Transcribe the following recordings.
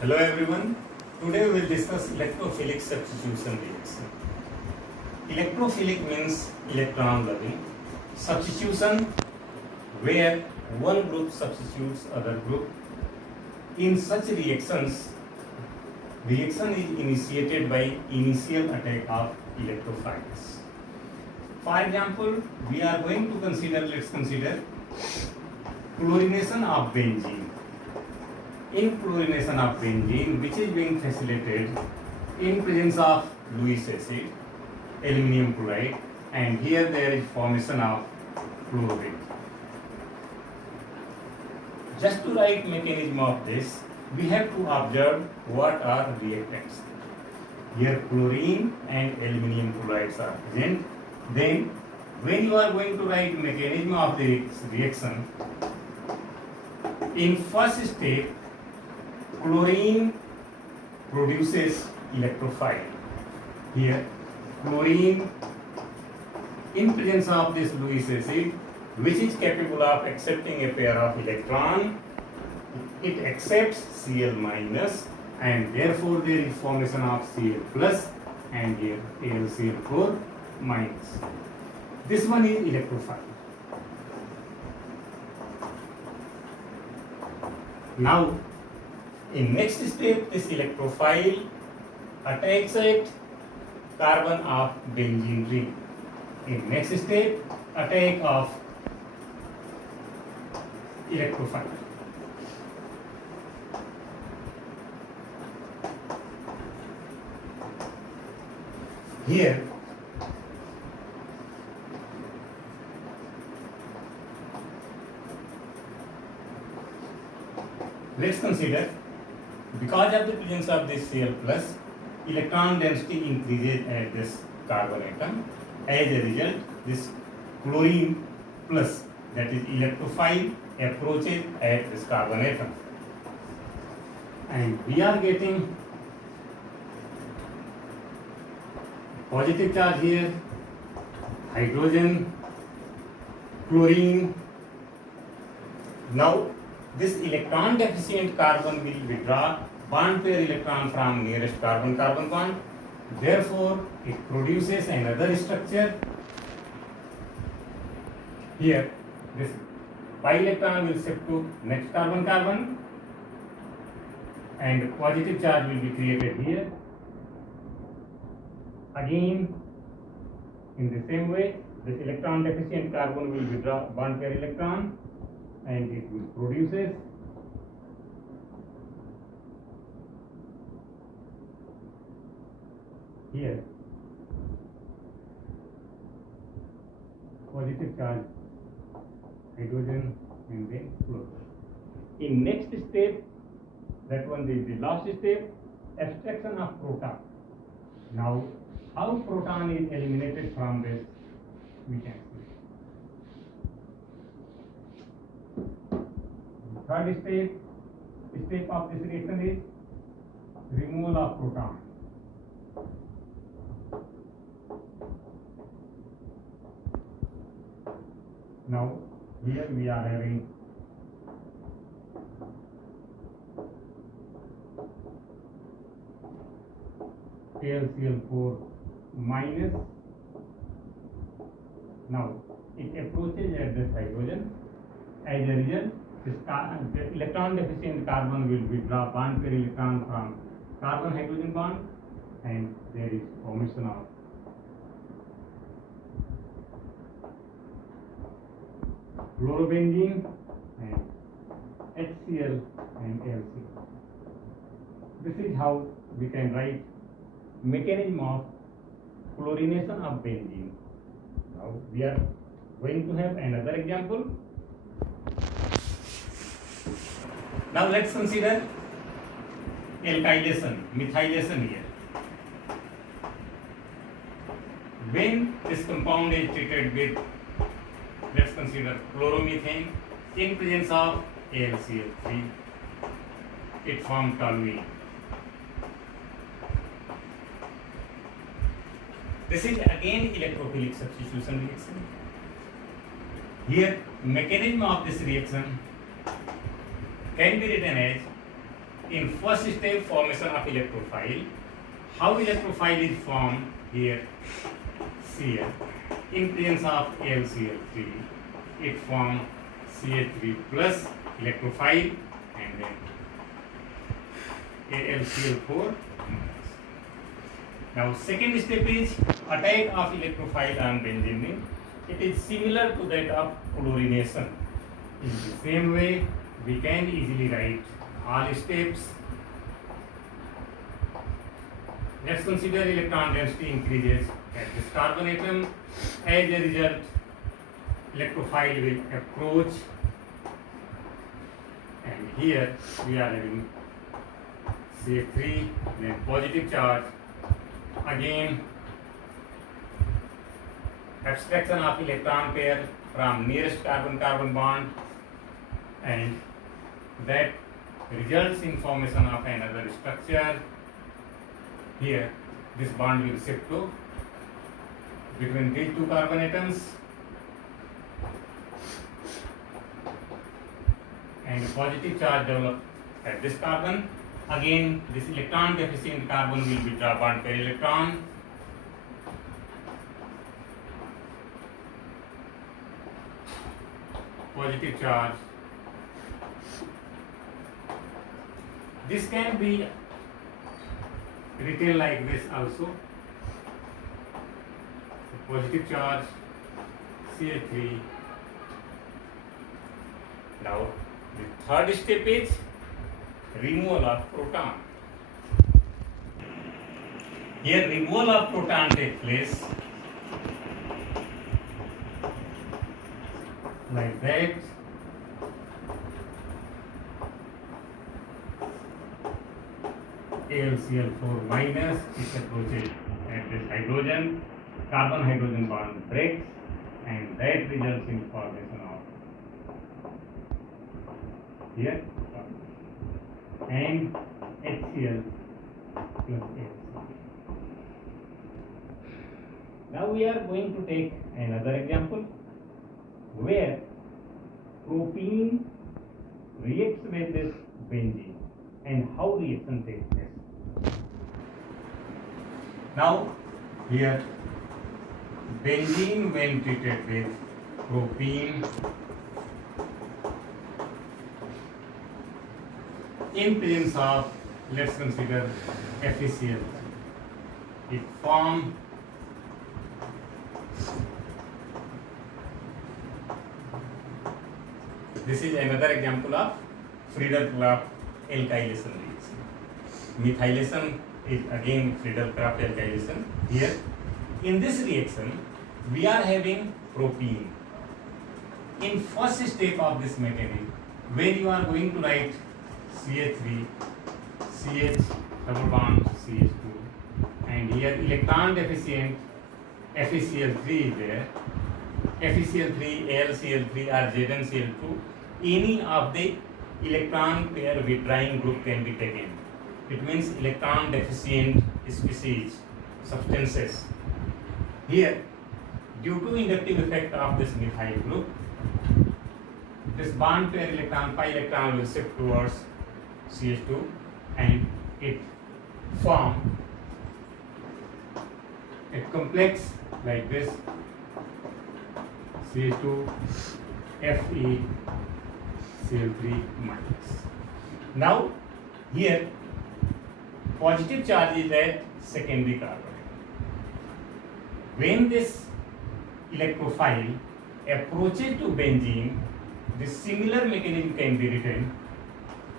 Hello everyone. Today we will discuss electrophilic substitution reaction. Electrophilic means electron loving. Substitution where one group substitutes other group. In such reactions, reaction is initiated by initial attack of electrophiles. For example, we are going to consider, let's consider chlorination of benzene. In chlorination of benzene, which is being facilitated in presence of Lewis acid, aluminum chloride, and here there is formation of chlorine. Just to write mechanism of this, we have to observe what are reactants. Here chlorine and aluminum chlorides are present. Then when you are going to write mechanism of the reaction, in first step chlorine produces electrophile. Here chlorine in presence of this Lewis acid, which is capable of accepting a pair of electron, it accepts Cl minus, and therefore there is formation of Cl plus and here AlCl4 minus. This one is electrophile. Now in next step, this electrophile attacks at carbon of benzene ring. In next step, attack of electrophile. Here let's consider, because of the presence of this Cl plus, electron density increases at this carbon atom. As a result, this chlorine plus, that is electrophile, approaches at this carbon atom. And we are getting positive charge here, hydrogen, chlorine. Now this electron deficient carbon will withdraw bond pair electron from nearest carbon-carbon bond. Therefore, it produces another structure. Here, this pi electron will shift to next carbon-carbon and positive charge will be created here. Again, in the same way, this electron deficient carbon will withdraw bond pair electron and it will produces here positive charge hydrogen and then fluorine. In next step, that one is the last step, abstraction of proton. Now how proton is eliminated from this, we can see. Third step of this reaction is removal of proton. Now here we are having AlCl4 minus. Now it approaches at this hydrogen. As a result, the electron deficient carbon will withdraw bond pair electron from carbon hydrogen bond and there is formation of chlorobenzene and HCl and Al. This is how we can write mechanism of chlorination of benzene. Now we are going to have another example. Now let's consider alkylation, methylation here. When this compound is treated with, let's consider chloromethane in presence of AlCl3, it forms toluene. This is again electrophilic substitution reaction. Here mechanism of this reaction can be written as In first step, formation of electrophile. How electrophile is formed here? Cl. In presence of AlCl3, it forms CH3 plus electrophile and then AlCl4 minus. Now second step is attack of electrophile on benzene ring. It is similar to that of chlorination. In the same way, we can easily write all steps. Let's consider electron density increases at this carbon atom. As a result, electrophile will approach, and here we are having CH3, then positive charge. Again, abstraction of electron pair from nearest carbon-carbon bond, and that results in formation of another structure. Here, this bond will shift to between these two carbon atoms, and positive charge develop at this carbon. Again, this electron deficient carbon will withdraw bond pair electron. Positive charge. This can be written like this also. Positive charge, CH3. Now, the third step is removal of proton. Here, removal of proton takes place like that. AlCl4 minus is approaches at this hydrogen. Carbon-hydrogen bond breaks, and that results in formation of here and HCl plus HCl. Now we are going to take another example where propene reacts with this benzene and how reaction takes place. Now here benzene when treated with propene in presence of, let's consider FeCl, it forms this is another example of Friedel-Crafts alkylation reaction. Methylation is again Friedel-Crafts alkylation. Here in this reaction we are having propene. In first step of this mechanism, when you are going to write CH3, CH double bond CH2, and here electron deficient FeCl3 is there, FeCl3, AlCl3 or ZnCl2, any of the electron pair withdrawing group can be taken. It means electron deficient species, substances. Here, due to inductive effect of this methyl group, this bond pair electron, pi electron will shift towards CH2 and it form a complex like this CH2 Fe Cl3 minus. Now here positive charge is at secondary carbon. When this electrophile approaches to benzene, this similar mechanism can be written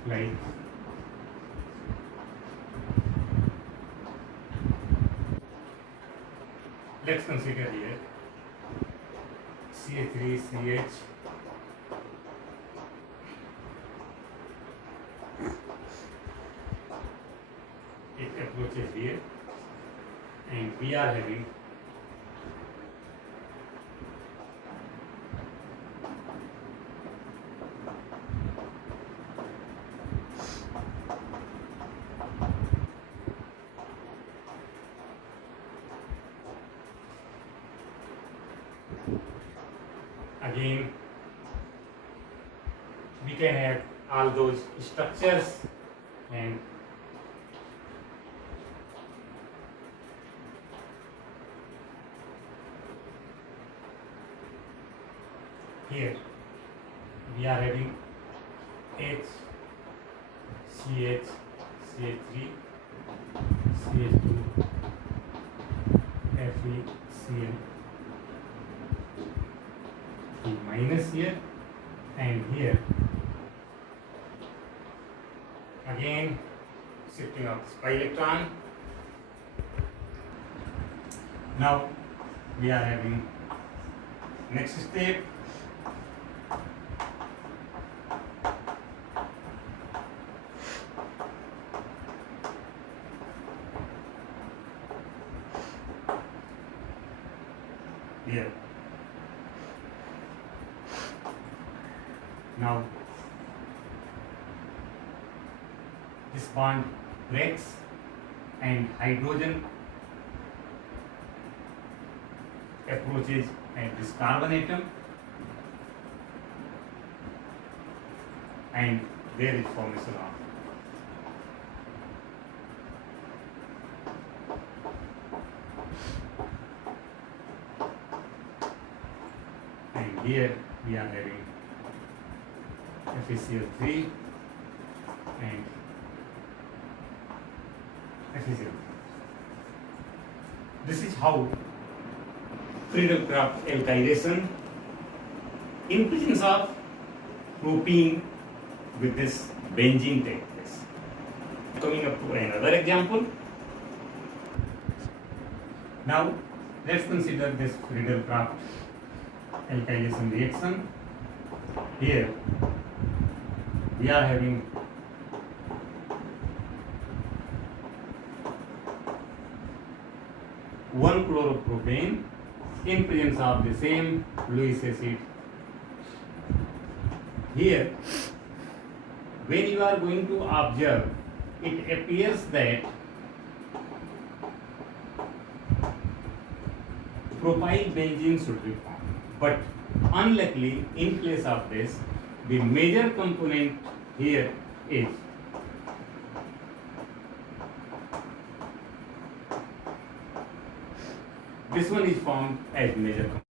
like let's consider here CH3CH it approaches here and we are having again we can have all those structures and here we are having H, CH, CH3, CH2, FeCl, minus here, and here again shifting of this pi electron. Now we are having next step. Here. Now this bond breaks and hydrogen approaches at this carbon atom, and there is formation of and here we are having FeCl3 and FeCl. This is how Friedel-Crafts alkylation in presence of propene with this benzene takes place. Coming up to another example. Now let's consider this Friedel-Crafts alkylation reaction. Here we are having one chloropropane in presence of the same Lewis acid. Here, when you are going to observe, it appears that propyl benzene should be formed, but unluckily, in place of this, the major component here is this one is formed as major component.